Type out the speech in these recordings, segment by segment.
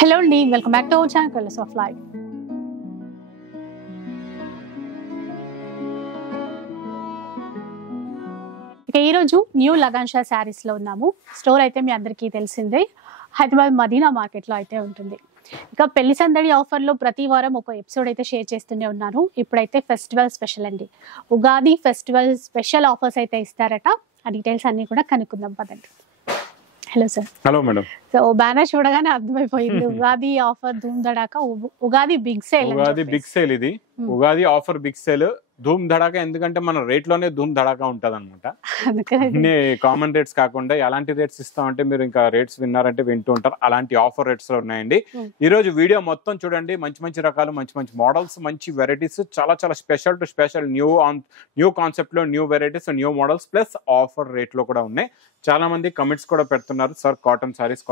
Hello అండి, welcome back to our channel colours of life. ఇక ఈరోజు న్యూ లగాన్షా శారీస్ లో ఉన్నాము. స్టోర్ అయితే మీ అందరికీ తెలిసిందే, హైదరాబాద్ మదీనా మార్కెట్ లో అయితే ఉంటుంది. ఇక పెళ్లి సందడి ఆఫర్ లో ప్రతి వారం ఒక ఎపిసోడ్ అయితే షేర్ చేస్తూనే ఉన్నాను. ఇప్పుడైతే ఫెస్టివల్ స్పెషల్ అండి, ఉగాది ఫెస్టివల్ స్పెషల్ ఆఫర్స్ అయితే ఇస్తారట. ఆ డీటెయిల్స్ అన్ని కూడా కనుక్కుందాం పదండి. Hello sir. Hello madam. So banner చూడగానే అర్థమైపోయింది, Ugadi offer Dhoom Dhadaka, Ugadi big sale. Ugadi big sale, ఇది ఉగాది ఆఫర్ బిగ్ సేల్ ధూమ్ ధడాక. ఎందుకంటే మన రేట్ లోనే ధూమ్ ధడాక ఉంటది అనమాట. అన్ని కామన్ రేట్స్ కాకుండా ఎలాంటి రేట్స్ ఇస్తామంటే మీరు ఇంకా రేట్స్ విన్నారంటే వింటూ ఉంటారు. అలాంటి ఆఫర్ రేట్స్ లో ఉన్నాయండి. ఈ రోజు వీడియో మొత్తం చూడండి. మంచి మంచి రకాలు, మంచి మంచి మోడల్స్, మంచి వెరైటీస్, చాలా చాలా special to special new concept లో new varieties, new models plus offer rate లో కూడా ఉన్నాయి. చాలా మంది కమెంట్స్ కూడా పెడుతున్నారు, సార్ కాటన్ సారీస్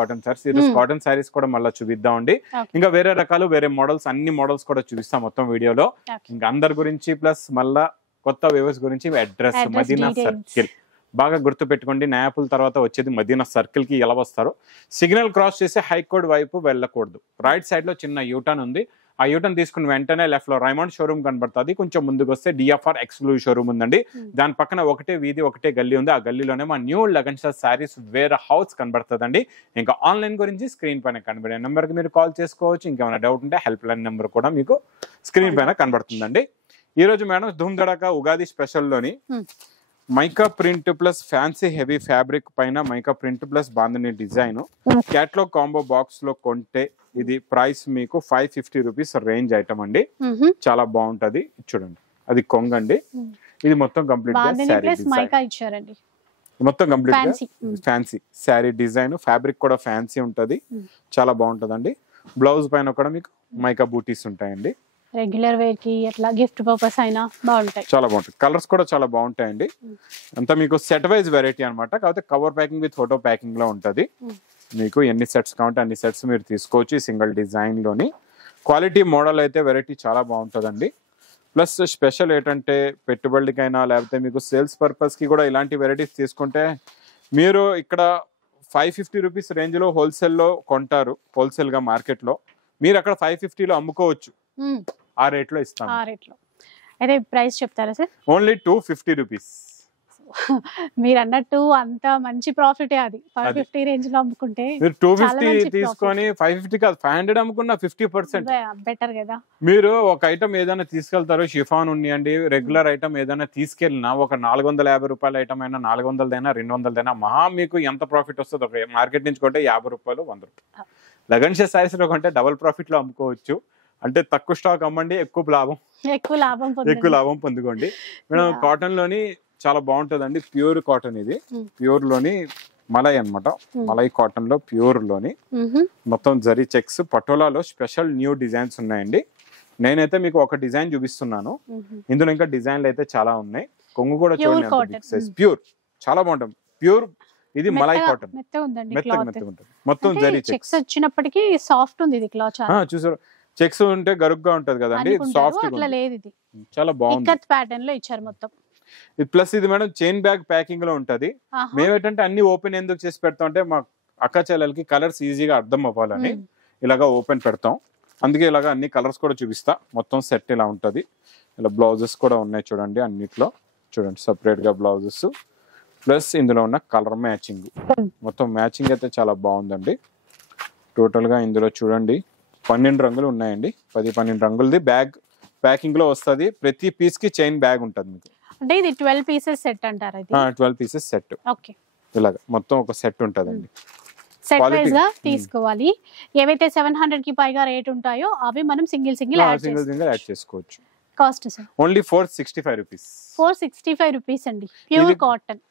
ఈరోజు కాటన్ సారీస్ కూడా మళ్ళీ చూపిద్దామండి. ఇంకా వేరే రకాలు, వేరే మోడల్స్, అన్ని మోడల్స్ కూడా చూపిస్తాం మొత్తం వీడియోలో. ఇంకా అందరి గురించి ప్లస్ మళ్ళా కొత్త వ్యూవర్స్ గురించి అడ్రస్ మదీనా సర్కిల్ బాగా గుర్తు పెట్టుకోండి. నాయాపుల్ తర్వాత వచ్చేది మదీనా సర్కిల్ కి ఎలా వస్తారో, సిగ్నల్ క్రాస్ చేసి హైకోర్ట్ వైపు వెళ్ళకూడదు. రైట్ సైడ్ లో చిన్న యూటర్న్ ఉంది. ఆ యూటర్న్ తీసుకుని వెంటనే లెఫ్ట్ లో రైమండ్ షోరూమ్ కనబడుతుంది. కొంచెం ముందుకు వస్తే డిఎఫ్ఆర్ ఎక్స్క్లూజివ్ షోరూమ్ ఉందండి. దాని పక్కన ఒకటే వీధి, ఒకటే గల్లీ ఉంది. ఆ గల్లీలోనే మా new Lagansha saris warehouse కనబడుతుందండి. ఇంకా ఆన్లైన్ గురించి స్క్రీన్ పైన కనబడే నెంబర్ కి మీరు కాల్ చేసుకోవచ్చు. ఇంకేమైనా డౌట్ ఉంటే హెల్ప్ లైన్ నెంబర్ కూడా మీకు స్క్రీన్ పైన కనబడుతుందండి. ఈ రోజు మేడం ధూమ్ ధడాక ఉగాది స్పెషల్ లోని mica print plus fancy heavy fabric పైన mica print plus bandhani design catalogue combo box లో కొంటే ఇది ప్రైస్ మీకు 550 రూపీస్ రేంజ్ ఐటమ్ అండి. చాలా బాగుంటది. చూడండి, అది కొంగండి. ఇది మొత్తం కంప్లీట్ మొత్తం complete fancy sari design. Fabric కూడా ఫ్యాన్సీ ఉంటది, చాలా బాగుంటదండి. బ్లౌజ్ పైన కూడా మీకు మైకా బూటీస్ ఉంటాయండి. రెగ్యులర్ వేర్ కి అట్లా గిఫ్ట్ పర్పస్ అయినా బాగుంటాయి, చాలా బాగుంటాయి. కలర్స్ కూడా చాలా బాగుంటాయండి. అంతా మీకు సెట్ వైజ్ వెరైటీ అనమాట. కాకపోతే cover packing with photo packing లో ఉంటది. మీకు ఎన్ని సెట్స్ కావాలంటే అన్ని సెట్స్ మీరు తీసుకోవచ్చు. సింగిల్ డిజైన్ లోని క్వాలిటీ మోడల్ అయితే వెరైటీ చాలా బాగుంటుందండి. ప్లస్ స్పెషల్ ఏంటంటే పెట్టుబడికైనా లేకపోతే మీకు సేల్స్ పర్పస్ కి కూడా ఇలాంటి వెరైటీస్ తీసుకుంటే మీరు ఇక్కడ 550 రూపీస్ రేంజ్ లో హోల్సేల్ లో కొంటారు. హోల్సేల్ గా మార్కెట్ లో మీరు అక్కడ 550 లో అమ్ముకోవచ్చు. ఆ రేట్ లో ఇస్తాం. అయితే ప్రైస్ చెప్తారా సార్? Only 250 rupees. మీరు అన్నట్టు అంత మంచి ప్రాఫిట్. అది 550 రేంజ్ లో అమ్ముకుంటే మీరు 250 తీసుకొని 550 కాదు 500 అమ్ముకున్న 50% బెటర్ కదా. మీరు ఒక ఐటమ్ ఏదైనా తీసుకెళ్తారు, షిఫాన్ ఉన్నాయండి, రెగ్యులర్ ఐటమ్ ఏదైనా తీసుకెళ్ళినా ఒక 450 రూపాయల ఐటమ్ అయినా 400 200 మహా మీకు ఎంత ప్రాఫిట్ వస్తుంది? మార్కెట్ నుంచి కొంటే 50 రూపాయలు 100 రూపాయలు. లగన్షా సారీస్ లో కొంటే డబుల్ ప్రాఫిట్ లో అమ్ముకోవచ్చు. అంటే తక్కువ స్టాక్ అమ్మండి, ఎక్కువ లాభం పొందుకోండి. మేడం కాటన్ లోని చాలా బాగుంటుందండి. ప్యూర్ కాటన్, ఇది ప్యూర్ లోని మలై అన్నమాట. మలై కాటన్ లో ప్యూర్ లోని మొత్తం జరీ చెక్స్, పటోలాలో స్పెషల్ న్యూ డిజైన్స్ ఉన్నాయండి. నేనైతే మీకు ఒక డిజైన్ చూపిస్తున్నాను. ఇందులో ఇంకా డిజైన్లు అయితే చాలా ఉన్నాయి. కొంగు కూడా చూడండి, ప్యూర్ చాలా బాగుంటుంది. ప్యూర్ ఇది మలై కాటన్, మెత్తగా ఉంటుంది. మొత్తం జరీ చెక్స్ వచ్చినప్పటికీ సాఫ్ట్ ఉంది ఇది క్లాత్. చూసారు, చెక్స్ ఉంటే గరుగ్గా ఉంటది కదండి, సాఫ్ట్ ఇది చాలా బాగుంది. ప్యాటర్న్ లో ఇచ్చారు మొత్తం. ప్లస్ ఇది మేడం చైన్ బ్యాగ్ ప్యాకింగ్ లో ఉంటది. మేమేంటంటే అన్ని ఓపెన్ ఎందుకు చేసి పెడతాం అంటే మా అక్క చెల్లెలకి కలర్స్ ఈజీగా అర్థం అవ్వాలని ఇలాగా ఓపెన్ పెడతాం. అందుకే ఇలాగా అన్ని కలర్స్ కూడా చూపిస్తా. మొత్తం సెట్ ఇలా ఉంటది. ఇలా బ్లౌజెస్ కూడా ఉన్నాయి చూడండి. అన్నిట్లో చూడండి సపరేట్ గా బ్లౌజెస్ ప్లస్ ఇందులో ఉన్న కలర్ మ్యాచింగ్, మొత్తం మ్యాచింగ్ అయితే చాలా బాగుందండి. టోటల్ గా ఇందులో చూడండి 12 రంగులు ఉన్నాయండి. 10-12 రంగులది బ్యాగ్ ప్యాకింగ్ లో వస్తుంది. ప్రతి పీస్ కి చైన్ బ్యాగ్ ఉంటుంది మీకు. అంటే ఇది 12 పీసెస్ సెట్ అంటారా? 12 పీసెస్ సెట్. ఓకే, ఇలాగా మొత్తం ఒక సెట్ ఉంటదండి. సెట్ వైజ్ గా తీసుకోవాలి. ఏవైతే 700 కి పైగా రేట్ ఉంటాయో అవి మనం సింగిల్ యాడ్ చేసుకోవచ్చు. Cost sir only 465 rupees. 465 rupees అండి.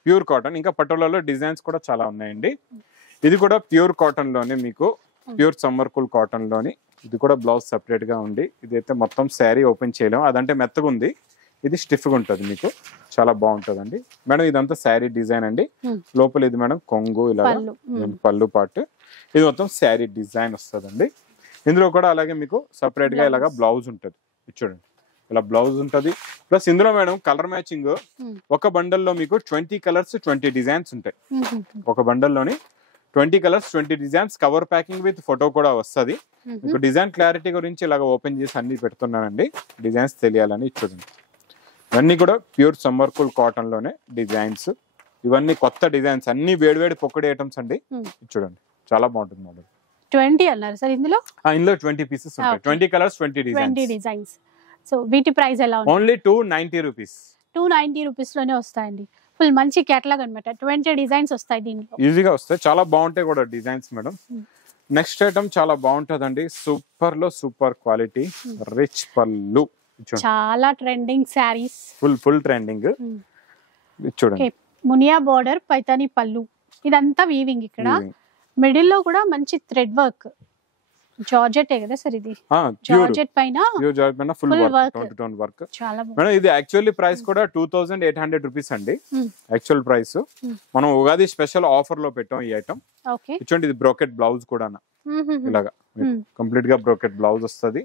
Pure cotton. ఇంకా పటోలాలో డిజైన్స్ కూడా చాలా ఉన్నాయండి. ఇది కూడా ప్యూర్ కాటన్ లోనే మీకు ప్యూర్ సమ్మర్ కూల్ కాటన్ లోని. ఇది కూడా బ్లౌజ్ సెపరేట్ గా ఉంది. ఇదైతే మొత్తం శారీ ఓపెన్ చేయలేము, అదంటే మెత్తగా ఉంది. ఇది స్టిఫ్ గా ఉంటుంది, మీకు చాలా బాగుంటదండి. మేడం ఇదంతా శారీ డిజైన్ అండి. లోపల ఇది మేడం కొంగు, ఇలా పళ్ళు పాటు. ఇది మొత్తం శారీ డిజైన్ వస్తుందండి. ఇందులో కూడా అలాగే మీకు సపరేట్ గా ఇలాగా బ్లౌజ్ ఉంటుంది. చూడండి ఇలా బ్లౌజ్ ఉంటది. ప్లస్ ఇందులో మేడం కలర్ మ్యాచింగ్ ఒక బండల్లో మీకు 20 కలర్స్ 20 డిజైన్స్ ఉంటాయి. ఒక బండల్లోని 20 colours 20 designs, cover packing with photo కూడా వస్తుంది. మీకు డిజైన్ క్లారిటీ గురించి ఇలాగ ఓపెన్ చేసి అన్ని పెడుతున్నానండి, డిజైన్స్ తెలియాలని. చూడండి ఇవన్నీ కూడా ప్యూర్ సమ్మర్ కూల్ కాటన్ లోనే డిజైన్స్, ఇవన్నీ కొత్త డిజైన్స్, అన్ని వేడివేడి పొక్కడి ఐటమ్స్ అండి. చూడండి చాలా బాగుంటుంది మోడల్. 20 అన్నారు సార్ ఇందులో? ఇందులో 20 పీసెస్ ఉంటాయి, 20 కలర్స్ 20 డిజైన్స్. సో వీటి ప్రైస్ ఎలా ఉంది? Only 290 rupees. 290 రూపీస్ లోనే వస్తాయండి. ఫుల్ మంచి కేటలాగ్ అన్నమాట. 20 డిజైన్స్ వస్తాయి దీంట్లో, ఈజీగా వస్తాయి, చాలా బాగుంటాయి కూడా డిజైన్స్ మేడం. నెక్స్ట్ ఐటమ్ చాలా బాగుంటదండి, సూపర్ లో సూపర్ క్వాలిటీ రిచ్ పళ్ళు, చాలా ట్రెండింగ్ శారీస్, ఫుల్ ట్రెండింగ్. చూడండి మునియా బోర్డర్ పైతాని పళ్ళు, ఇదంతా వీవింగ్. ఇక్కడ మిడిల్ లో కూడా మంచి థ్రెడ్ వర్క్, జార్జెట్ కదా సార్ ఇది? జార్జెట్ పైన ఫుల్ వర్క్. మేడం ఇది యాక్చువల్లీ ప్రైస్ కూడా 2800 రూపీస్ అండి యాక్చువల్ ప్రైస్. మనం ఉగాది స్పెషల్ ఆఫర్ లో పెట్టాం ఈ ఐటమ్. చూడండి ఇది బ్రోకెట్ బ్లౌజ్ కూడా ఇలాగా కంప్లీట్ గా బ్రోకెట్ బ్లౌజ్ వస్తుంది.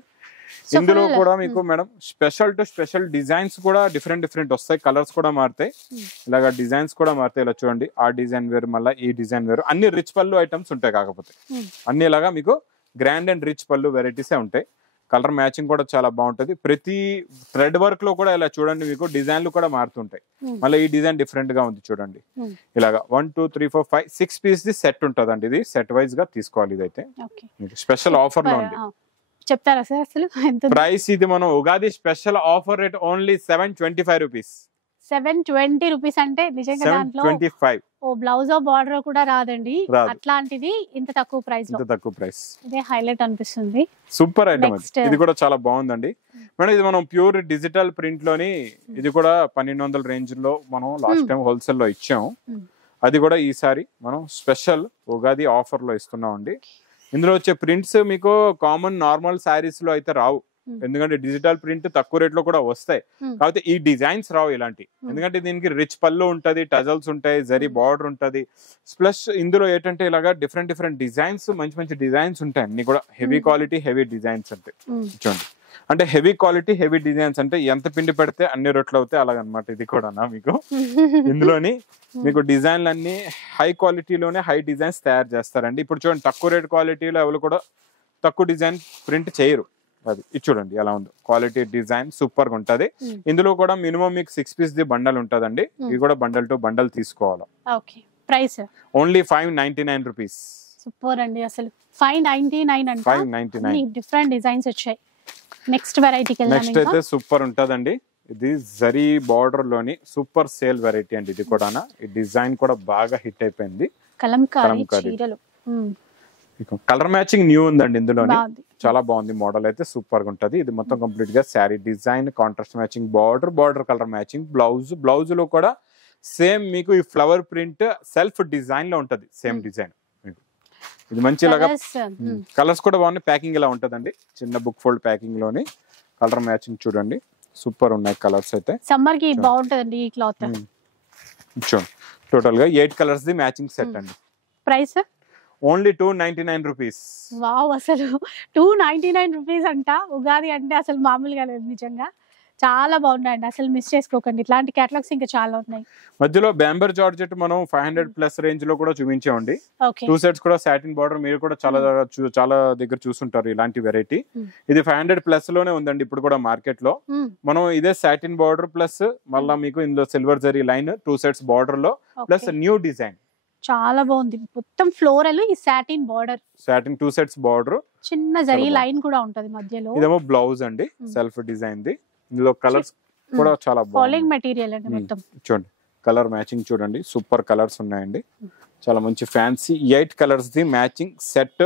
ఇందులో కూడా మీకు madam special to special designs కూడా డిఫరెంట్ వస్తాయి, కలర్స్ కూడా మారుతాయి, ఇలాగా డిజైన్స్ కూడా మారుతాయి. ఇలా చూడండి ఆ డిజైన్ వేరు, మళ్ళీ ఈ డిజైన్ వేరు, అన్ని రిచ్ పళ్ళు ఐటమ్స్ ఉంటాయి. కాకపోతే అన్ని ఇలాగా మీకు గ్రాండ్ అండ్ రిచ్ పళ్ళు వెరైటీసే ఉంటాయి. కలర్ మ్యాచింగ్ కూడా చాలా బాగుంటది. ప్రతి థ్రెడ్ వర్క్ లో కూడా ఇలా చూడండి మీకు డిజైన్లు కూడా మారుతుంటాయి. మళ్ళీ ఈ డిజైన్ డిఫరెంట్ గా ఉంది చూడండి. ఇలాగా 1 2 3 4 5 6 పీస్ ది సెట్ ఉంటదండి. ఇది సెట్ వైజ్ గా తీసుకోవాలి. ఇదైతే స్పెషల్ ఆఫర్ లో ఉంది. చెప్తారా సార్ అసలు ప్రైస్? ఇది మనం Ugadi special offer rate only 725 rupees. 720 rupees అంటే నిజంగా దాంట్లో 725 ఓ బ్లౌజ్ బార్డర్ కూడా రాదండి. అట్లాంటిది ఇంత తక్కువ ప్రైస్ లో, ఇదే హైలైట్ అనిపిస్తుంది. Super item. ఇది కూడా చాలా బాగుందండి మేడం. ఇది మనం ప్యూర్ డిజిటల్ ప్రింట్ లోని, ఇది కూడా 1200 రేంజ్ లో మనం లాస్ట్ టైం హోల్సేల్ లో ఇచ్చాము. అది కూడా ఈసారి మనం స్పెషల్ ఉగాది ఆఫర్ లో ఇస్తున్నాం అండి. ఇందులో వచ్చే ప్రింట్స్ మీకు కామన్ నార్మల్ శారీస్ లో అయితే రావు, ఎందుకంటే డిజిటల్ ప్రింట్ తక్కువ రేట్ లో కూడా వస్తాయి. కాకపోతే ఈ డిజైన్స్ రావు ఇలాంటి, ఎందుకంటే దీనికి రిచ్ పళ్ళు ఉంటది, టజల్స్ ఉంటాయి, జరీ బార్డర్ ఉంటది. ప్లస్ ఇందులో ఏంటంటే ఇలాగా డిఫరెంట్ డిజైన్స్, మంచి డిజైన్స్ ఉంటాయి. అన్ని కూడా హెవీ క్వాలిటీ హెవీ డిజైన్స్ అంటే చూడండి. అంటే హెవీ క్వాలిటీ హెవీ డిజైన్స్ అంటే ఎంత పిండి పెడితే అన్ని రొట్లు అవుతాయి అలాగనమాట. ఇది కూడా మీకు ఇందులోని మీకు డిజైన్లు అన్ని హై క్వాలిటీలోనే హై డిజైన్స్ తయారు చేస్తారండి. ఇప్పుడు చూడండి తక్కువ రేట్ క్వాలిటీలో ఎవరు కూడా తక్కువ డిజైన్ ప్రింట్ చేయరు. అది ఇది చూడండి ఎలా ఉందో, క్వాలిటీ డిజైన్ సూపర్ గా ఉంటది. ఇందులో కూడా మినిమం మీకు 6 పీస్ ది బండల్ ఉంటదండి. ఇది కూడా బండల్ టు బండల్ తీసుకోవాలి. Price only 599 rupees. సూపర్ అండి అసలు. 599 అంటే 599 డిఫరెంట్ డిజైన్స్ వచ్చాయి. నెక్స్ట్ వెరైటీకి వెళ్దాం. నెక్స్ట్ అయితే సూపర్ ఉంటదండి. ఇది జరీ బార్డర్ లోని సూపర్ సేల్ వెరైటీ అండి. ఇది కూడా ఈ డిజైన్ కూడా బాగా హిట్ అయిపోయింది. కలంకారీ చీరలు, కలర్ మ్యాచింగ్ న్యూ ఉందండి ఇందులోని, చాలా బాగుంది. మోడల్ అయితే సూపర్ గా ఉంటది. ఇది మొత్తం కంప్లీట్ గా sari design, contrast matching border colour matching blouse లో కూడా సేమ్ మీకు ఈ ఫ్లవర్ ప్రింట్ సెల్ఫ్ డిజైన్ లో ఉంటది. సేమ్ డిజైన్ ఇది మంచి కలర్స్ కూడా బాగున్నాయి. ప్యాకింగ్ ఇలా ఉంటదండి, చిన్న బుక్ ఫోల్డ్ ప్యాకింగ్ లోని కలర్ మ్యాచింగ్ చూడండి సూపర్ ఉన్నాయి కలర్స్ అయితే. సమ్మర్ కి బాగుంటదండి ఈ క్లాత్. చూడండి టోటల్ గా 8 కలర్స్ ది మ్యాచింగ్ సెట్ అండి. Price only 299 rupees. వావ్, అసలు 299 రూపీస్ అంట. ఉగాది అంటే అసలు మామూలుగా లేదు నిజంగా. చాలా బాగున్నాయండి, అసలు మిస్ చేసుకోకండి. ఇట్లాంటి కేటలాగ్స్ ఇంకా చాలా ఉన్నాయి. మధ్యలో బ్యాంబర్ జార్జెట్ మనం 500+ రేంజ్ లో కూడా చూపించామండి. 2 సెట్స్ కూడా సాటిన్ బార్డర్, మీరు కూడా చాలా దగ్గర చూసుంటారు ఇలాంటి వెరైటీ. ఇది 500+ లోనే ఉందండి ఇప్పుడు కూడా మార్కెట్ లో. మనం ఇదే సాటిన్ బార్డర్ ప్లస్ మళ్ళా మీకు ఇందులో silver zari line 2 sets border లో ప్లస్ న్యూ డిజైన్ చాలా బాగుంది. మొత్తం ఫ్లోరల్, ఈ satin border, satin 2 sets border, చిన్న జరీ లైన్ కూడా ఉంటది మధ్యలో. ఇదేమో బ్లౌజ్ అండి సెల్ఫ్ డిజైన్ ది. ఇందులో కలర్స్ కూడా చాలా బాగుంది. మెటీరియల్ అండి మొత్తం చూడండి. కలర్ మ్యాచింగ్ చూడండి సూపర్ కలర్స్ ఉన్నాయండి. చాలా మంచి fancy 8 colours the matching set.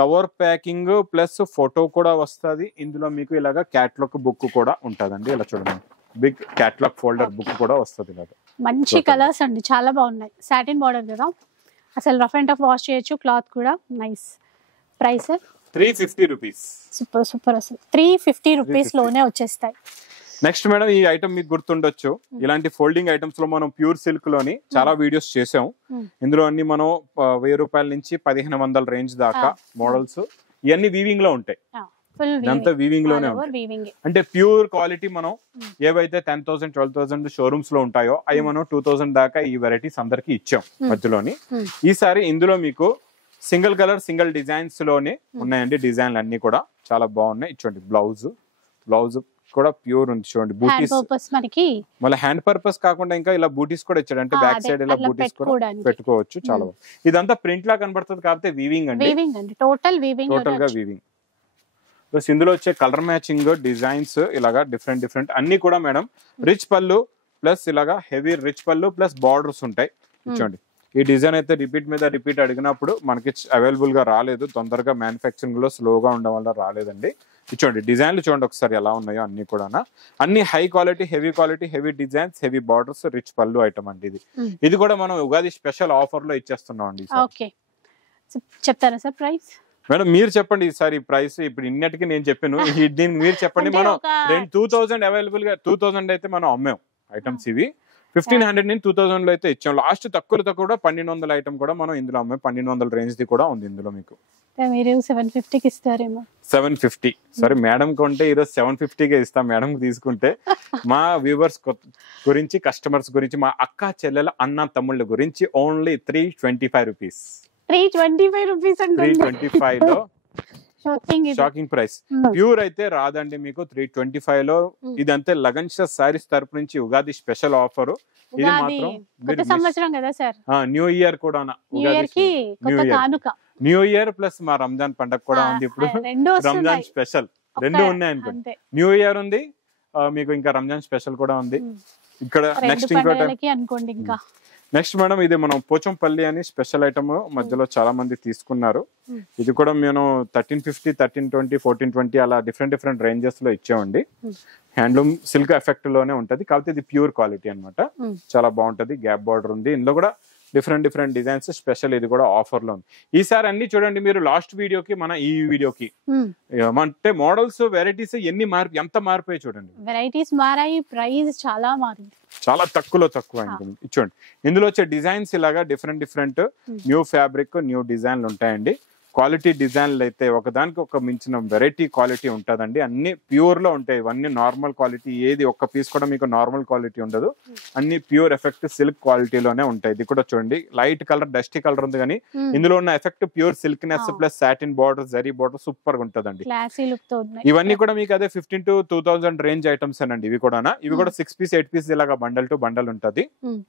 Cover packing plus photo కూడా వస్తుంది. ఇందులో మీకు ఇలాగా క్యాట్లాగ్ బుక్ కూడా ఉంటదండి. ఇలా చూడండి, బిగ్ క్యాట్లాగ్ ఫోల్డర్ బుక్ కూడా వస్తుంది. ఇలాగా మంచి కలర్స్ అండి, చాలా బాగున్నాయి. సాటిన్ బార్డర్ కదా, అసలు రఫ్ అండ్ టఫ్ వాష్ చేయొచ్చు. క్లాత్ కూడా నైస్. Price 350 rupees. సూపర్ అసలు 350 రూపీస్ లోనే వచ్చేస్తాయి. నెక్స్ట్ మేడం ఈ ఐటమ్ మీకు గుర్తుండొచ్చు, ఇలాంటి ఫోల్డింగ్ ఐటమ్స్ లో మనం ప్యూర్ సిల్క్ లోని చాలా వీడియోస్ చేసాం. ఇందులో అన్ని మనం 1000 రూపాయల నుంచి 1500 రేంజ్ దాకా మోడల్స్ ఇవన్నీ వీవింగ్ లో ఉంటాయి. ఇదంతా వీవింగ్ లోనే ఉంటుంది. అంటే ప్యూర్ క్వాలిటీ మనం ఏవైతే 10,000 12,000 షోరూమ్స్ లో ఉంటాయో అవి మనం 2,000 దాకా ఈ వెరైటీస్ అందరికి ఇచ్చాం మధ్యలోని. ఈసారి ఇందులో మీకు సింగిల్ కలర్ సింగిల్ డిజైన్స్ లోనే ఉన్నాయండి. డిజైన్లు అన్ని కూడా చాలా బాగున్నాయి. చూడండి బ్లౌజ్ కూడా ప్యూర్ ఉంది. చూడండి బూటీస్ మళ్ళీ హ్యాండ్ పర్పస్ కాకుండా ఇంకా ఇలా బూటీస్ కూడా ఇచ్చాడు. అంటే బ్యాక్ సైడ్ ఇలా బూటీస్ కూడా పెట్టుకోవచ్చు. చాలా బాగుంది. ఇదంతా ప్రింట్ లా కనబడుతుంది కాబట్టి వీవింగ్ అండి, టోటల్ గా వీవింగ్. ప్లస్ ఇందులో వచ్చే కలర్ మ్యాచింగ్ డిజైన్స్ ఇలాగా డిఫరెంట్ అన్ని కూడా మేడం రిచ్ పళ్ళు ప్లస్ ఇలాగా హెవీ రిచ్ పళ్ళు ప్లస్ బార్డర్స్ ఉంటాయి. చూడండి ఈ డిజైన్ అయితే రిపీట్ అడిగినప్పుడు మనకి అవైలబుల్ గా రాలేదు. తొందరగా మ్యానుఫ్యాక్చరింగ్ లో స్లోగా ఉండడం వల్ల రాలేదండి. చూడండి డిజైన్లు చూడండి ఒకసారి ఎలా ఉన్నాయో అన్ని కూడా. అన్ని high quality heavy designs heavy borders rich పళ్ళు ఐటమ్ అండి. ఇది కూడా మనం ఉగాది స్పెషల్ ఆఫర్ లో ఇచ్చేస్తున్నాం అండి. చెప్తారా సార్ ప్రైస్? మేడం మీరు చెప్పండి ఈసారి ప్రైస్. ఇప్పుడు ఇన్నటికి నేను చెప్పాను, దీనికి మీరు చెప్పండి. మనం 2,000 అవైలబుల్ గా 2,000 అయితే మనం అమ్మాం ఐటమ్స్. ఇవి 1,500 నుంచి 2,000 లో అయితే ఇచ్చాం. లాస్ట్ తక్కువతో కూడా 1,200 ఐటమ్ కూడా మనం ఇందులో అమ్మాం. 1,200 రేంజ్ ది కూడా ఉంది ఇందులో. మీకు మీరు 750కి ఇస్తారేమో. 750 సరే మేడం కొంటే ఈరోజు 750కే ఇస్తాం. మేడం తీసుకుంటే మా వ్యూవర్స్ గురించి కస్టమర్స్ గురించి మా అక్క చెల్లెల అన్న తమ్ముళ్ళ గురించి ఓన్లీ 325 రూపీస్. 325 రూపీస్ అంటే 325 లో షాకింగ్ ప్రైస్. ప్యూర్ అయితే రాదండి మీకు 325 లో. ఇదంతే లగన్ సారీస్ తరపు నుంచి ఉగాది స్పెషల్ ఆఫర్. ఇది మాత్రం సంవత్సరం కదా సార్, న్యూ ఇయర్ కూడా న్యూ ఇయర్ ప్లస్ మా రంజాన్ పండగ కూడా ఉంది. ఇప్పుడు రంజాన్ స్పెషల్ రెండు ఉన్నాయి అనుకోండి. న్యూ ఇయర్ ఉంది మీకు, ఇంకా రంజాన్ స్పెషల్ కూడా ఉంది ఇక్కడ. నెక్స్ట్ అనుకోండి ఇంకా నెక్స్ట్ మేడం ఇది మనం పోచంపల్లి అని స్పెషల్ ఐటమ్ మధ్యలో చాలా మంది తీసుకున్నారు. ఇది కూడా మేము 1350, 1320, 1420 అలా డిఫరెంట్ రేంజెస్ లో ఇచ్చామండి. హ్యాండ్లూమ్ సిల్క్ ఎఫెక్ట్ లోనే ఉంటది కాబట్టి ఇది ప్యూర్ క్వాలిటీ అన్నమాట. చాలా బాగుంటది. గ్యాప్ బార్డర్ ఉంది. ఇందులో కూడా డిఫరెంట్ డిజైన్స్ స్పెషల్. ఇది కూడా ఆఫర్ లో ఉంది. ఈసారి అన్ని చూడండి మీరు. లాస్ట్ వీడియోకి మన ఈ వీడియోకి అంటే మోడల్స్ వెరైటీస్ ఎన్ని ఎంత మారిపోయి చూడండి. వెరైటీస్ మారాయి, ప్రైస్ చాలా మారింది. చాలా తక్కువ చూడండి. ఇందులో వచ్చే డిజైన్స్ ఇలాగా డిఫరెంట్ న్యూ ఫ్యాబ్రిక్ న్యూ డిజైన్లు ఉంటాయండి. క్వాలిటీ డిజైన్లు అయితే ఒకదానికి ఒక మించిన వెరైటీ క్వాలిటీ ఉంటుందండి. అన్ని ప్యూర్ లో ఉంటాయి. ఇవన్నీ నార్మల్ క్వాలిటీ. ఏది ఒక్క పీస్ కూడా మీకు నార్మల్ క్వాలిటీ ఉండదు. అన్ని ప్యూర్ ఎఫెక్ట్ సిల్క్ క్వాలిటీలోనే ఉంటాయి. ఇది కూడా చూడండి లైట్ కలర్ డస్టీ కలర్ ఉంది కానీ ఇందులో ఉన్న effect pure silkness plus satin border zari border super గా ఉంటదండి. ఇవన్నీ కూడా మీకు అదే 15 to 2,000 రేంజ్ ఐటమ్స్ అండి. ఇవి కూడా 6 పీస్ 8 పీస్ ఇలాగా బండల్ టు బండల్ ఉంటది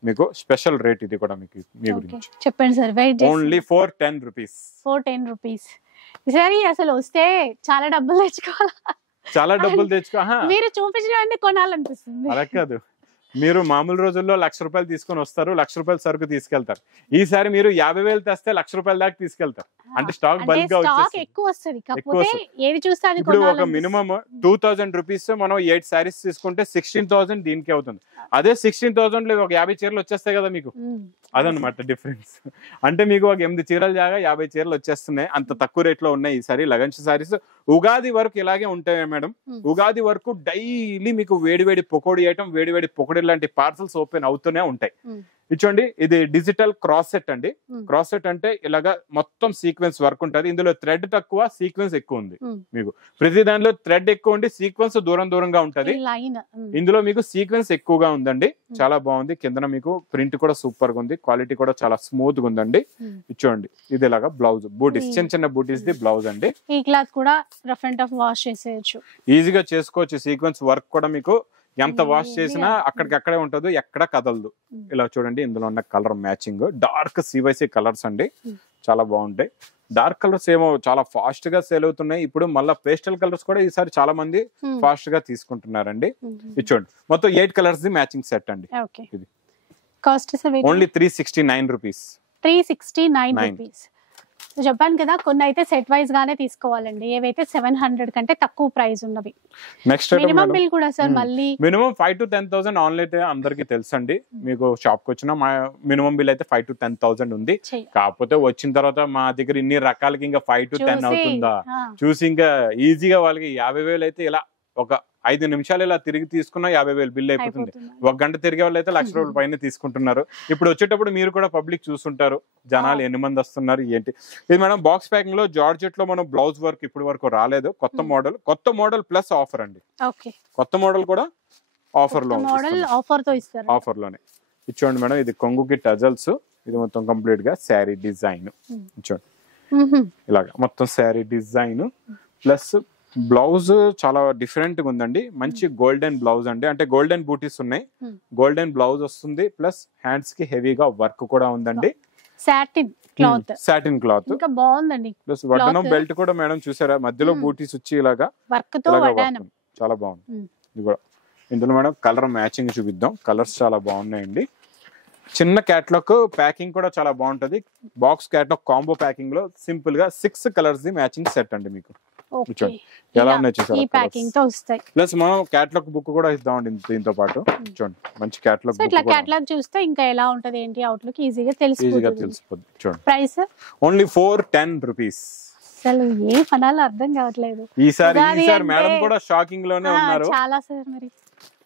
మీకు. స్పెషల్ రేట్ ఇది కూడా మీకు. మీ గురించి చెప్పండి సార్. Only 410 rupees. 410 రూపీస్. ఈసారి అసలు వస్తే చాలా డబ్బులు తెచ్చుకోవాలా? చాలా డబ్బులు మీరు చూపించడానికి కొనాలనిపిస్తుంది. అలా కాదు, మీరు మామూలు రోజుల్లో 1,00,000 రూపాయలు తీసుకొని వస్తారు, 1,00,000 రూపాయలు సరుకు తీసుకెళ్తారు. ఈసారి మీరు 50,000 తెస్తే 1,00,000 రూపాయల దాకా తీసుకెళ్తారు. అంటే స్టాక్ బల్క్ గా వచ్చేస్తుంది. ఎక్కువ వస్తుంది. కాకపోతే ఏది చూస్తే అది ఇప్పుడు ఒక మినిమం 2,000 రూపీస్ మనం 8 సారీస్ తీసుకుంటే 16,000 దీనికి అవుతుంది. అదే 16,000 లో ఒక 50 చీరలు వచ్చేస్తాయి కదా మీకు. అదనమాట డిఫరెన్స్. అంటే మీకు ఒక 8 చీరల జాగా 50 చీరలు వచ్చేస్తున్నాయి. అంత తక్కువ రేట్ లో ఉన్నాయి ఈసారి లగన్స్ సారీస్. ఉగాది వరకు ఇలాగే ఉంటాయి మేడం. ఉగాది వరకు డైలీ మీకు వేడివేడి పకోడీ ఐటమ్, వేడివేడి పకోడీ లాంటి పార్సల్స్ ఓపెన్ అవుతూనే ఉంటాయి. ఇచ్చోండి ఇది డిజిటల్ క్రాస్ సెట్ అండి. క్రాస్ సెట్ అంటే ఇలాగా మొత్తం సీక్వెన్స్ వర్క్ ఉంటది. ఇందులో థ్రెడ్ తక్కువ, సీక్వెన్స్ ఎక్కువ ఉంది. మీకు ప్రతి దానిలో థ్రెడ్ ఎక్కువ ఉండి సీక్వెన్స్ దూరంగా ఉంటది. ఇందులో మీకు సీక్వెన్స్ ఎక్కువగా ఉందండి. చాలా బాగుంది. కింద మీకు ప్రింట్ కూడా సూపర్ గా ఉంది. క్వాలిటీ కూడా చాలా స్మూత్ గా ఉందండి. ఇచ్చోండి ఇది ఇలాగా బ్లౌజ్ బూటీస్, చిన్న బూటీస్ ది బ్లౌజ్ అండి. ఈ క్లాత్ కూడా రఫ్ అండ్ టఫ్ వాష్ చేసేయచ్చు, ఈజీగా చేసుకోవచ్చు. సీక్వెన్స్ వర్క్ కూడా మీకు ఎంత వాష్ చేసినా అక్కడికక్కడే ఉంటది, ఎక్కడ కదలదు. ఇలా చూడండి ఇందులో ఉన్న colour matching dark CYC colours అండి. చాలా బాగుంటాయి. డార్క్ కలర్స్ ఏమో చాలా ఫాస్ట్ గా సేల్ అవుతున్నాయి. ఇప్పుడు మళ్ళీ పేస్టల్ కలర్స్ కూడా ఈసారి చాలా మంది ఫాస్ట్ గా తీసుకుంటున్నారండి. ఇది చూడండి మొత్తం 8 కలర్స్ ది మ్యాచింగ్ సెట్ అండి. ఇది కాస్ట్ ఓన్లీ 369 రూపీస్. 369 రూపీస్. చెప్పాను కదా కొన్ని అయితే సెట్ వైజ్ గానే తీసుకోవాలండి. ఏవైతే 700 కంటే తక్కువ ప్రైస్ ఉన్నవి. నెక్స్ట్ మినిమం బిల్ కూడా సార్ మళ్ళీ మినిమం 5 to 10,000 ఆన్లైన్ అయితే అందరికి తెలుసండి. మీకు షాప్ కి వచ్చిన మినిమం బిల్ అయితే 5 to 10,000 ఉంది. కాకపోతే వచ్చిన తర్వాత మా దగ్గర ఇన్ని రకాలకి ఇంకా 5 to 10 అవుతుందా చూసి ఇంకా ఈజీగా వాళ్ళకి 50,000 అయితే ఇలా ఒక 5 నిమిషాలు ఇలా తిరిగి తీసుకున్నా 50,000 బిల్ అయిపోతుంది. ఒక గంట తిరిగే వాళ్ళు అయితే ₹1,00,000 పైన తీసుకుంటున్నారు. ఇప్పుడు వచ్చేటప్పుడు మీరు కూడా పబ్లిక్ చూస్తుంటారు జనాలు ఎన్ని మంది వస్తున్నారు ఏంటి. ఇది మేడం బాక్స్ ప్యాకింగ్ లో జార్జెట్ లో మనం బ్లౌజ్ వర్క్ ఇప్పుడు వరకు రాలేదు, కొత్త మోడల్ ప్లస్ ఆఫర్ అండి. కొత్త మోడల్ కూడా ఆఫర్ లోనే ఇచ్చోండి మేడం. ఇది కొంగుకి టజల్స్, ఇది మొత్తం కంప్లీట్ గా శారీ డిజైన్ ఇచ్చోండి. ఇలాగా మొత్తం శారీ డిజైన్ ప్లస్ బ్లౌజ్ చాలా డిఫరెంట్ గా ఉందండి. మంచి గోల్డెన్ బ్లౌజ్ అండి, అంటే గోల్డెన్ బూటీస్ ఉన్నాయి, గోల్డెన్ బ్లౌజ్ వస్తుంది. ప్లస్ హ్యాండ్స్ కి హెవీగా వర్క్ కూడా ఉందండి. సాటిన్ క్లాత్ ఇంకా బాగుందండి. ప్లస్ వడ్డనం బెల్ట్ కూడా మేడం చూసారా, మధ్యలో బూటీస్ వచ్చి ఇలాగా చాలా బాగుంది. ఇది కూడా ఇందులో మేడం కలర్ మ్యాచింగ్ చూపిద్దాం. కలర్స్ చాలా బాగున్నాయండి. చిన్న క్యాట్లాగ్ ప్యాకింగ్ కూడా చాలా బాగుంటది. బాక్స్ క్యాట్లాగ్ కాంబో ప్యాకింగ్ లో సింపుల్ గా 6 కలర్స్ ది మ్యాచింగ్ సెట్ అండి మీకు. ఎలా ఉన్నాయి చూసారా. ప్లస్ మనం క్యాట్లాగ్ బుక్ కూడా ఇద్దామండి దీంతో పాటు. చూడండి మంచి క్యాట్లాగ్ క్యాట్లాగ్ చూస్తే ఇంకా ఎలా ఉంటది ఏంటి అవుట్లుక్ ఈజీగా తెలిసిపోతుంది. చూడండి ప్రైస్ ఓన్లీ ₹410. అసలు ఏ పనాలో అర్థం కావట్లేదు. ఈసారి మేడం కూడా షాకింగ్ లోనే ఉన్నారు. చాలా సార్ మరి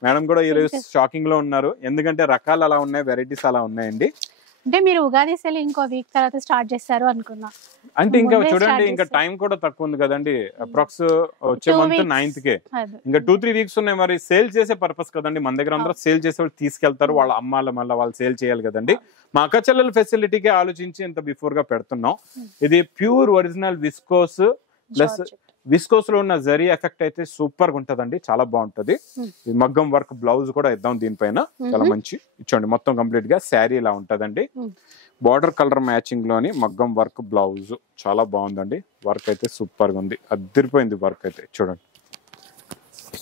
మేడం కూడా ఈరోజు షాకింగ్ లో ఉన్నారు, ఎందుకంటే రకాలు అలా ఉన్నాయి, వెరైటీస్ అలా ఉన్నాయండి. అంటే మీరు ఉగాది సెల్ ఇంకో వీక్ తర్వాత స్టార్ట్ చేస్తారు అనుకున్నా. అంటే ఇంకా చూడండి ఇంకా టైం కూడా తక్కువ ఉంది కదండి. అప్రాక్స్ వచ్చే మంత్ 9th కే ఇంకా 2-3 వీక్స్ ఉన్నాయి. మరి సేల్ చేసే పర్పస్ కదండి, మన దగ్గర అందరూ సేల్ చేసే వాళ్ళు తీసుకెళ్తారు, వాళ్ళ అమ్మాల మళ్ళీ వాళ్ళు సేల్ చేయాలి కదండి. మా అక్క చెల్లెల ఫెసిలిటీకి ఆలోచించి ఇంత బిఫోర్ గా పెడుతున్నాం. ఇది pure original viscose plus viscose లో ఉన్న జరీ ఎఫెక్ట్ అయితే సూపర్ గా ఉంటదండి, చాలా బాగుంటది. ఈ మగ్గం వర్క్ బ్లౌజ్ కూడా ఇద్దాం దీనిపైన, చాలా మంచి ఇచ్చండి. మొత్తం కంప్లీట్ గా శారీ ఇలా ఉంటదండి. బార్డర్ కలర్ మ్యాచింగ్ లోని మగ్గం వర్క్ బ్లౌజ్ చాలా బాగుందండి. వర్క్ అయితే సూపర్ గా ఉంది, అదిరిపోయింది వర్క్ అయితే. చూడండి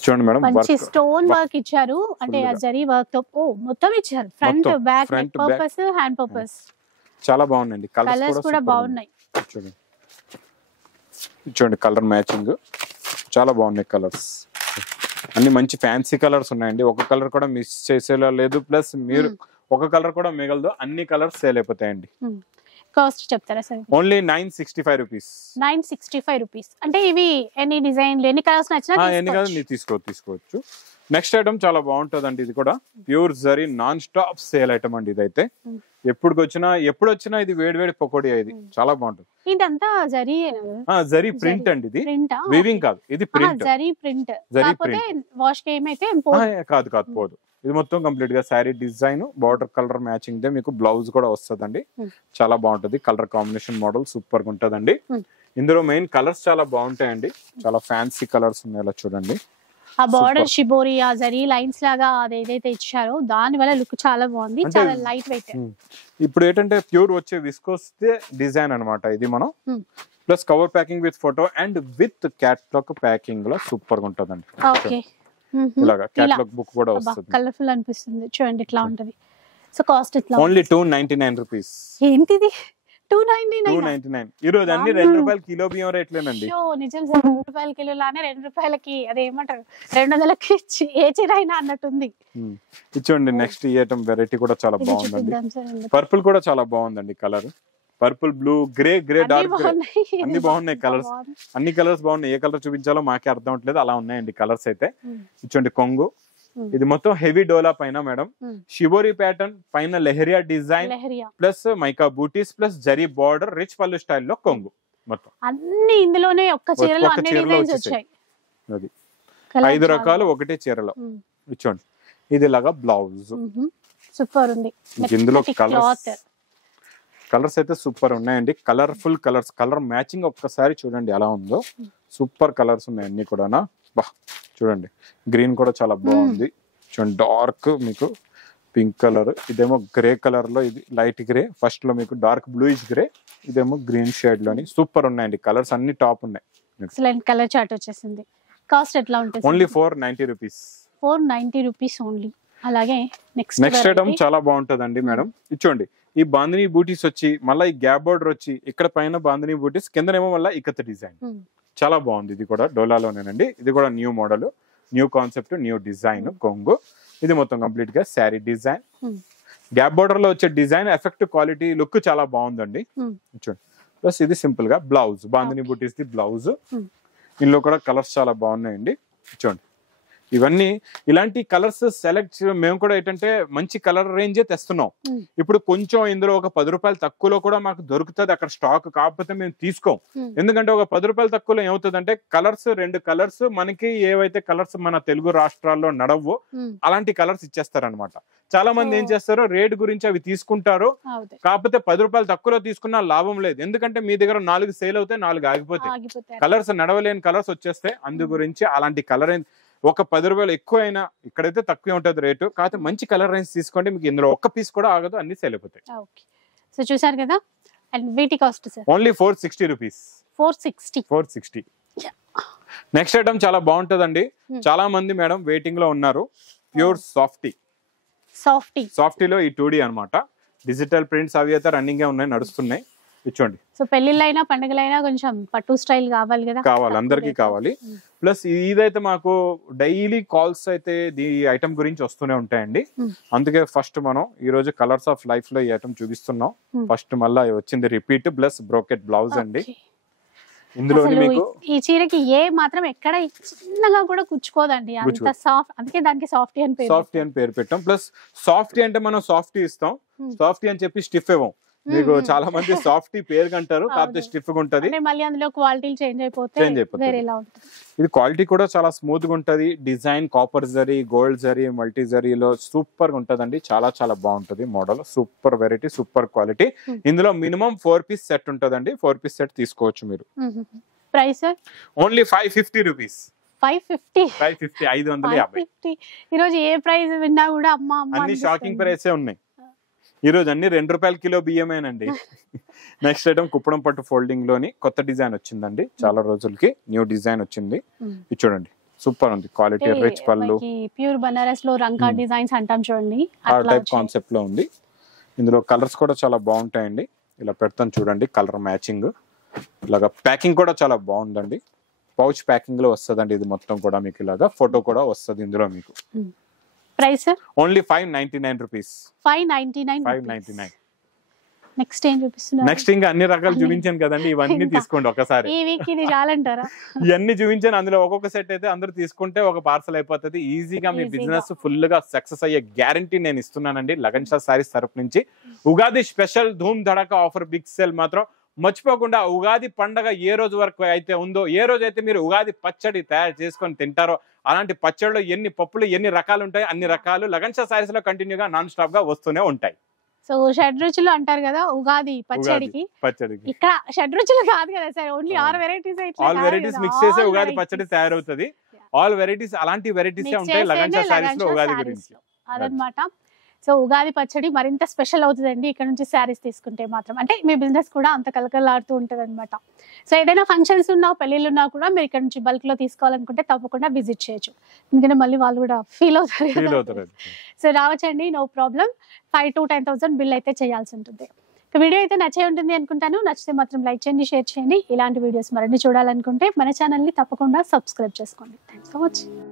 చూడండి మేడం, స్టోన్ వర్క్ ఇచ్చారు, అంటే జరీ వర్క్ తో మొత్తం ఇచ్చారు. Front back neck purpose hand purpose చాలా బాగుందండి. కలర్స్ కూడా బాగున్నాయి. చూడండి చూడండి కలర్ మ్యాచింగ్ చాలా బాగున్నాయి. కలర్స్ అన్ని మంచి ఫ్యాన్సీ కలర్స్ ఉన్నాయండి. ఒక కలర్ కూడా మిస్ చేసేలా లేదు. ప్లస్ మీరు ఒక కలర్ కూడా మిగలదు, అన్ని కలర్స్ సేల్ అయిపోతాయండి. కాస్ట్ చెప్తారా సార్? ఓన్లీ ₹965. ₹965. అంటే ఇవి ఎన్ని డిజైన్లు ఎన్ని కలర్స్ నచ్చినా ఎన్ని కలర్స్ తీసుకోవచ్చు. నెక్స్ట్ ఐటమ్ చాలా బాగుంటదండి. ఇది కూడా pure zari non stop sale item అండి. ఇదైతే ఎప్పుడు వచ్చినా ఇది వేడి పకోడీ, ఇది చాలా బాగుంటుంది. ఇదంతా జరీ ప్రింట్ అండి, ఇది వీవింగ్ కాదు, ఇది ప్రింట్. జరీ ప్రింట్ వాష్ ఏమైతే కాదు పోదు. ఇది మొత్తం కంప్లీట్ గా sari design border colour matching they మీకు బ్లౌజ్ కూడా వస్తుందండి. చాలా బాగుంటది. కలర్ కాంబినేషన్ మోడల్ సూపర్ గా ఉంటదండి. ఇందులో మెయిన్ కలర్స్ చాలా బాగుంటాయండి, చాలా ఫ్యాన్సీ కలర్స్ ఉన్నాయి. ఇలా చూడండి, ఆ బార్డర్ షిబోరి ఆ జరీ లైన్స్ లాగా అది ఏదైతే ఇచ్చారో దాని వల్ల లుక్ చాలా బాగుంది, చాలా లైట్ వెయిట్. ఇప్పుడు ఏంటంటే ప్యూర్ వచ్చే విస్కోస్ డిజైన్ అన్నమాట ఇది. మనం plus cover packing with photo and with catalogue packing లో సూపర్ గా ఉంటదండి. ఇలాగా క్యాట్లాగ్ బుక్ కూడా వస్తుంది. కలర్ఫుల్ అనిపిస్తుంది చూడండి, ఇట్లా ఉంటది. సో కాస్ట్ ఇట్లా ఓన్లీ ₹299. ఏంటిది 299? ఈ రోజు అన్ని ₹2 కిలో బియ్యం రేట్లేనండి. నిజం సార్, ₹2 కిలోలానే ₹2కి అదేమంటారు 200కి ఏ చీరైనా అన్నట్టుంది. ఇచ్చోండి నెక్స్ట్ ఈ ఐటమ్ వెరైటీ కూడా చాలా బాగుందండి. పర్పుల్ కూడా చాలా బాగుందండి. Colour purple, blue, grey, dark grey అన్ని బాగున్నాయి. కలర్స్ అన్ని కలర్స్ బాగున్నాయి. ఏ కలర్ చూపించాలో మాకే అర్థం అవట్లేదు, అలా ఉన్నాయండి కలర్స్ అయితే. ఇచ్చోండి కొంగు, ఇది మొత్తం హెవీ డోలా పైన మేడం షిబోరి ప్యాటర్న్ పైన లెహరియా డిజైన్ ప్లస్ మైకా బూటీస్ ప్లస్ జరీ బార్డర్ రిచ్ పల్లు స్టైల్లో కొంగు మొత్తం అన్ని ఇందులోనే ఒక్క చీరలో వచ్చాయి. అది 5 రకాలు ఒకటే చీరలో. ఇచ్చోండి ఇది ఇలాగా బ్లౌజ్ సూపర్ ఉంది. ఇందులో కలర్స్ అయితే సూపర్ ఉన్నాయండి. కలర్ఫుల్ కలర్స్, కలర్ మ్యాచింగ్ ఒక్కసారి చూడండి ఎలా ఉందో. సూపర్ కలర్స్ ఉన్నాయి అన్ని కూడా. బా చూడండి, గ్రీన్ కూడా చాలా బాగుంది. చూడండి డార్క్ మీకు పింక్ కలర్, ఇదేమో గ్రే కలర్ లో, ఇది లైట్ గ్రే, ఫస్ట్ లో మీకు డార్క్ బ్లూయిష్ గ్రే, ఇదేమో గ్రీన్ షేడ్ లోని. సూపర్ ఉన్నాయండి కలర్స్, అన్ని టాప్ ఉన్నాయి. ఎక్సలెంట్ కలర్ చార్ట్ వచ్చేసింది. కాస్ట్ ఎట్లా ఉంటుంది? ఓన్లీ ₹490. ₹490 ఓన్లీ. అలాగే నెక్స్ట్ ఐటమ్ చాలా బాగుంటదండి మేడం. ఇచ్చోండి ఈ బాందిని బూటీస్ వచ్చి మళ్ళీ ఈ గ్యాప్ బోర్డర్ వచ్చి ఇక్కడ పైన బాందిని బూటీస్, కిందనేమో మళ్ళీ ఇకత్ డిజైన్. చాలా బాగుంది. ఇది కూడా డోలాలోనేనండి. ఇది కూడా new model, new concept, new design కొంగు. ఇది మొత్తం కంప్లీట్ గా శారీ డిజైన్, గ్యాప్ బోర్డర్ లో వచ్చే డిజైన్ ఎఫెక్ట్, క్వాలిటీ, లుక్ చాలా బాగుందండి. చూడండి ప్లస్ ఇది సింపుల్ గా బ్లౌజ్, బాందిని బూటీస్ ది బ్లౌజ్. ఇందులో కూడా కలర్స్ చాలా బాగున్నాయండి. చూడండి ఇవన్నీ ఇలాంటి కలర్స్ సెలెక్ట్ మేము కూడా ఏంటంటే మంచి కలర్ రేంజే తెస్తున్నాం. ఇప్పుడు కొంచెం ఇందులో ఒక 10 రూపాయలు తక్కువలో కూడా మాకు దొరుకుతుంది అక్కడ స్టాక్, కాకపోతే మేము తీసుకోం. ఎందుకంటే ఒక 10 రూపాయలు తక్కువలో ఏమవుతుందంటే కలర్స్ 2 కలర్స్ మనకి ఏవైతే కలర్స్ మన తెలుగు రాష్ట్రాల్లో నడవో అలాంటి కలర్స్ ఇచ్చేస్తారనమాట. చాలా మంది ఏం చేస్తారో రేట్ గురించి అవి తీసుకుంటారు, కాకపోతే 10 రూపాయలు తక్కువలో తీసుకున్నా లాభం లేదు. ఎందుకంటే మీ దగ్గర 4 సేల్ అవుతాయి, 4 ఆగిపోతాయి, కలర్స్ నడవలేని కలర్స్ వచ్చేస్తే. అందు గురించి అలాంటి కలర్ ఒక 10 రూపాయలు ఎక్కువ అయినా ఇక్కడైతే తక్కువ ఉంటుంది రేటు, కాకపోతే మంచి కలర్ రేంజ్ తీసుకోండి, మీకు ఇందులో ఒక్క పీస్ కూడా ఆగదు, అన్ని సేల్ అయిపోతాయి. సో చూసారు కదా, అండ్ వీటి cost sir only 460 rupees. 460. Next item చాలా బాగుంటదండి. చాలా మంది మేడం వెయిటింగ్ లో ఉన్నారు. ప్యూర్ సాఫ్టీలో ఈ 2D అన్నమాట. డిజిటల్ ప్రింట్స్ అవి అయితే రన్నింగ్ గా ఉన్నాయి, నడుస్తున్నాయి. ఇచ్చోండి. సో పెళ్లిళ్ళైనా పండుగలైనా కొంచెం పట్టు స్టైల్ కావాలి కదా, కావాలి, అందరికి కావాలి. ప్లస్ ఇదైతే మాకు డైలీ కాల్స్ అయితే ఈ ఐటమ్ గురించి వస్తూనే ఉంటాయండి. అందుకే ఫస్ట్ మనం ఈ రోజు కలర్స్ ఆఫ్ లైఫ్ లో ఈ ఐటమ్ చూపిస్తున్నాం. ఫస్ట్ మళ్ళీ వచ్చింది రిపీట్ ప్లస్ బ్రోకెట్ బ్లౌజ్ అండి. ఇందులో మీకు ఈ చీరకి ఏ మాత్రం ఎక్కడ చిన్నగా కూడా కుచ్చుకోదండి, అంత సాఫ్ట్. అందుకే దానికి సాఫ్టీ అని పేరు పెట్టాం. ప్లస్ సాఫ్టీ అంటే మనం సాఫ్టీ ఇస్తాం, సాఫ్టీ అని చెప్పి స్టిఫ్ ఇవ్వం. మీకు చాలా మంది సాఫ్టీ పేరు కంటారు, కాకపోతే స్టిఫ్ గా ఉంటది. మళ్ళీ అందులో క్వాలిటీలు చేంజ్ అయిపోతాయి. ఇది క్వాలిటీ కూడా చాలా స్మూత్ గా ఉంటది. Design copper zari, gold zari, multi జరీలో సూపర్ గా ఉంటదండి. చాలా చాలా బాగుంటది model. Super variety, super quality. ఇందులో మినిమం 4 పీస్ సెట్ ఉంటదండి. 4 పీస్ సెట్ తీసుకోవచ్చు మీరు. Price only 550 rupees. 550. 550. ఈ రోజు ఏ ప్రైస్ విన్నా కూడా అమ్మా అన్ని షాకింగ్ ప్రైసే ఉన్నాయి. ఈ రోజు అన్ని 2 రూపాయల కిలో బియ్యమేనండి. నెక్స్ట్ ఐటమ్ కుప్పడం పట్టు ఫోల్డింగ్ లోని కొత్త డిజైన్ వచ్చిందండి. చాలా రోజులకి న్యూ డిజైన్ వచ్చింది. ఇది చూడండి, సూపర్ ఉంది క్వాలిటీ. రిచ్ పళ్ళు, ప్యూర్ బనారస్ లో రంకా డిజైన్స్ అంటాం చూడండి, ఆ టైప్ కాన్సెప్ట్ లో ఉంది. ఇందులో కలర్స్ కూడా చాలా బాగుంటాయండి. ఇలా పెడతాను చూడండి, కలర్ మ్యాచింగ్. ఇలాగా ప్యాకింగ్ కూడా చాలా బాగుందండి. పౌచ్ ప్యాకింగ్ లో వస్తుందండి ఇది మొత్తం కూడా. మీకు ఇలాగా ఫోటో కూడా వస్తుంది ఇందులో మీకు. Price only 599 rupees. 599. నెక్స్ట్ ఏం చూపిస్తున్నారు? నెక్స్ట్ ఇంకా అన్ని రకాలు చూపించాను కదండి, ఇవన్నీ తీసుకోండి ఒకసారి. ఈ వీక్ ఇది చాలంటారా? ఇవన్నీ చూపించాను. అందులో ఒక్కొక్క సెట్ అయితే అందరూ తీసుకుంటే ఒక పార్సల్ అయిపోతుంది. ఈజీగా మీ బిజినెస్ ఫుల్ గా సక్సెస్ అయ్యే గ్యారంటీ నేను ఇస్తున్నానండి లగన్ షా సారీస్ తరపు నుంచి. ఉగాది స్పెషల్ ధూమ్ ధడాకా ఆఫర్ బిగ్ సేల్ మాత్రం మర్చిపోకుండా. ఉగాది పండగ ఏ రోజు వరకు అయితే ఉందో, ఏ రోజు అయితే మీరు ఉగాది పచ్చడి తయారు చేసుకొని తింటారో, అలాంటి పచ్చడిలో ఎన్ని పప్పులు ఎన్ని రకాలు ఉంటాయి, అన్ని రకాలు లగన్ షా సారీస్ లో కంటిన్యూగా నాన్ స్టాప్ గా వస్తూనే ఉంటాయి. సో షడ్రుచులు అంటారు కదా ఉగాది పచ్చడికి. ఇక్కడ షడ్రుచులు కాదు కదా sir, only 6 varieties. All varieties mix చేసే ఉగాది పచ్చడి తయారవుతుంది. ఆల్ వెరైటీస్ అలాంటి వెరైటీస్ ఉంటాయి లగన్ షా సారీస్ లో ఉగాది గురించి. అదనమాట. సో ఉగాది పచ్చడి మరింత స్పెషల్ అవుతుందండి ఇక్కడ నుంచి శారీస్ తీసుకుంటే మాత్రం. అంటే మీ బిజినెస్ కూడా అంత కలకలాడుతూ ఉంటుంది అనమాట. సో ఏదైనా ఫంక్షన్స్ ఉన్నా పెళ్ళిళ్ళు ఉన్నా కూడా మీరు ఇక్కడ నుంచి బల్క్ లో తీసుకోవాలనుకుంటే తప్పకుండా విజిట్ చేయొచ్చు. ఎందుకంటే మళ్ళీ వాళ్ళు కూడా ఫీల్ అవుతారు. సో రావచ్చండి, నో ప్రాబ్లం. 5,000 to 10,000 బిల్ అయితే చేయాల్సి ఉంటుంది. వీడియో అయితే నచ్చే ఉంటుంది అనుకుంటాను. నచ్చితే మాత్రం లైక్ చేయండి, షేర్ చేయండి. ఇలాంటి వీడియోస్ మరిన్ని చూడాలనుకుంటే మన ఛానల్ని తప్పకుండా సబ్స్క్రైబ్ చేసుకోండి. Thanks for watching.